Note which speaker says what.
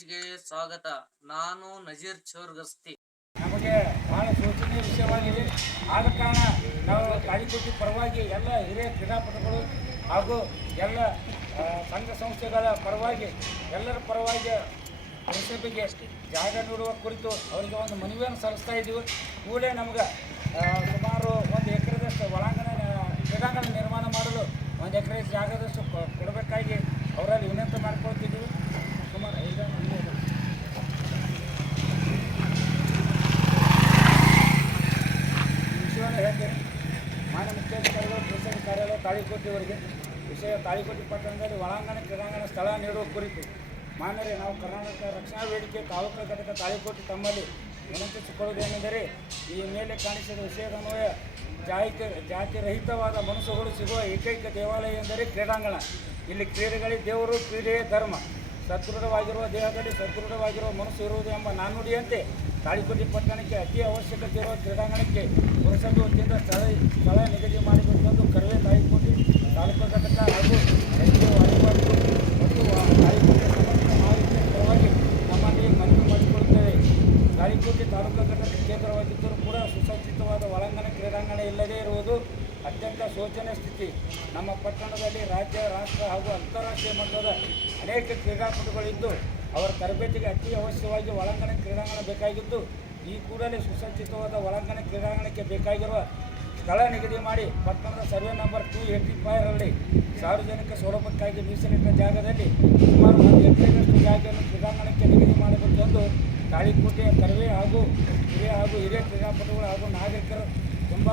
Speaker 1: ಸ್ವಾಗತ. ನಾನು ನಜೀರ್ ಚೌರ್ಗಸ್ತಿ.
Speaker 2: ನಮಗೆ ಬಹಳ ಶೋಚನೀಯ ವಿಷಯವಾಗಿದೆ. ಆದ ಕಾರಣ ನಾವು ತಾಳಿಕೋಟಿ ಪರವಾಗಿ ಎಲ್ಲ ಹಿರಿಯ ಕ್ರೀಡಾಪಟುಗಳು ಹಾಗೂ ಎಲ್ಲ ಸಂಘ ಸಂಸ್ಥೆಗಳ ಪರವಾಗಿ, ಎಲ್ಲರ ಪರವಾಗಿ ಪುರಸಭೆಗೆ ಜಾಗ ನೀಡುವ ಕುರಿತು ಅವರಿಗೆ ಒಂದು ಮನವಿಯನ್ನು ಸಲ್ಲಿಸ್ತಾ ಇದ್ದೀವಿ. ಕೂಡಲೇ ನಮ್ಗೆ ಸುಮಾರು ಒಂದು ಎಕರೆದಷ್ಟು ಒಳಾಂಗಣ ಕ್ರೀಡಾಂಗಣ ನಿರ್ಮಾಣ ಮಾಡಲು ಒಂದು ಎಕರೆ ಜಾಗದಷ್ಟು ಕೊಡಬೇಕಾಗಿ ತಾಳಿಕೋಟೆಯವರಿಗೆ ವಿಷಯ ತಾಳಿಕೋಟೆ ಪಟ್ಟಣದಲ್ಲಿ ಒಳಾಂಗಣ, ಕ್ರೀಡಾಂಗಣ ಸ್ಥಳ ನೀಡುವ ಕುರಿತು ಮಾನ್ಯರೇ, ನಾವು ಕರ್ನಾಟಕ ರಕ್ಷಣಾ ವೇದಿಕೆ ತಾಲೂಕು ಘಟಕ ತಾಳಿಕೋಟೆ ತಮ್ಮಲ್ಲಿ ವಿನಂತಿಸಿಕೊಳ್ಳುವುದೇನೆಂದರೆ ಈ ಮೇಲೆ ಕಾಣಿಸಿದ ವಿಷಯದನ್ವಯ ಜಾತಿ ಜಾತಿ ರಹಿತವಾದ ಮನಸ್ಸುಗಳು ಸಿಗುವ ಏಕೈಕ ದೇವಾಲಯ ಎಂದರೆ ಕ್ರೀಡಾಂಗಣ. ಇಲ್ಲಿ ಕ್ರೀಡೆಗಳೇ ದೇವರು, ಕ್ರೀಡೆಯೇ ಧರ್ಮ. ಸದೃಢವಾಗಿರುವ ದೇಹದಲ್ಲಿ ಸದೃಢವಾಗಿರುವ ಮನಸ್ಸು ಇರುವುದು ಎಂಬ ನಾನುಡಿಯಂತೆ ತಾಳಿಕೋಟಿ ಪಟ್ಟಣಕ್ಕೆ ಅತಿ ಅವಶ್ಯಕತೆ ಇರುವ ಕ್ರೀಡಾಂಗಣಕ್ಕೆ ಪುರಸಭೆ ವತಿಯಿಂದ ಸ್ಥಳ ಸ್ಥಳ ನಿಗದಿ ಮಾಡಿಕೊಟ್ಟು ಕರವೇ ತಾಳಿಕೋಟೆ ತಾಲೂಕು ಘಟಕ ಹಾಗೂ ರೈಲ್ವೆ ವಾಲಿಬಾಲ್ ಮತ್ತು ವಾ- ತಾಳಿಕೋಟೆ ಸಮರ್ಥ ಮಹಾವಿದ್ಯಾಲಯ ಪರವಾಗಿ ನಮ್ಮಲ್ಲಿ ಮನವಿ ಮಾಡಿಕೊಳ್ಳುತ್ತೇವೆ ತಾಳಿಕೋಟೆ ತಾಲೂಕು ಘಟಕ ಕೇಂದ್ರವಾಗಿದ್ದರೂ ಕೂಡ ಸುಸಜ್ಜಿತವಾದ ಒಳಾಂಗಣ ಕ್ರೀಡಾಂಗಣ ಇಲ್ಲದೇ ಇರುವುದು ಅತ್ಯಂತ ಶೋಚನೀಯ ಸ್ಥಿತಿ. ನಮ್ಮ ಪಟ್ಟಣದಲ್ಲಿ ರಾಜ್ಯ, ರಾಷ್ಟ್ರ ಹಾಗೂ ಅಂತಾರಾಷ್ಟ್ರೀಯ ಮಟ್ಟದ ಅನೇಕ ಕ್ರೀಡಾಪಟುಗಳಿದ್ದು, ಅವರ ತರಬೇತಿಗೆ ಅತಿ ಅವಶ್ಯವಾಗಿ ಒಳಾಂಗಣ ಕ್ರೀಡಾಂಗಣ ಬೇಕಾಗಿದ್ದು, ಈ ಕೂಡಲೇ ಸುಸಜ್ಜಿತವಾದ ಒಳಾಂಗಣ ಕ್ರೀಡಾಂಗಣಕ್ಕೆ ಬೇಕಾಗಿರುವ ಸ್ಥಳ ನಿಗದಿ ಮಾಡಿ ಪಟ್ಟಣದ ಸರ್ವೆ ನಂಬರ್ ಟೂ ಏಯ್ಟಿ ಫೈವ್ರಲ್ಲಿ ಸಾರ್ವಜನಿಕ ಸೌಲಭ್ಯಕ್ಕಾಗಿ ಮೀಸಲಿಟ್ಟ ಜಾಗದಲ್ಲಿ ಸುಮಾರು ಒಂದು ಎಕರೆಗಷ್ಟು ಜಾಗವನ್ನು ಕ್ರೀಡಾಂಗಣಕ್ಕೆ ನಿಗದಿ ಮಾಡಬೇಕೆಂದು ತಾಳಿಕೋಟೆಯ ಕರವೇ ಹಾಗೂ ಹಿರಿಯ ಹಾಗೂ ಹಿರಿಯ ಕ್ರೀಡಾಪಟುಗಳು ಹಾಗೂ ನಾಗರಿಕರು ತುಂಬ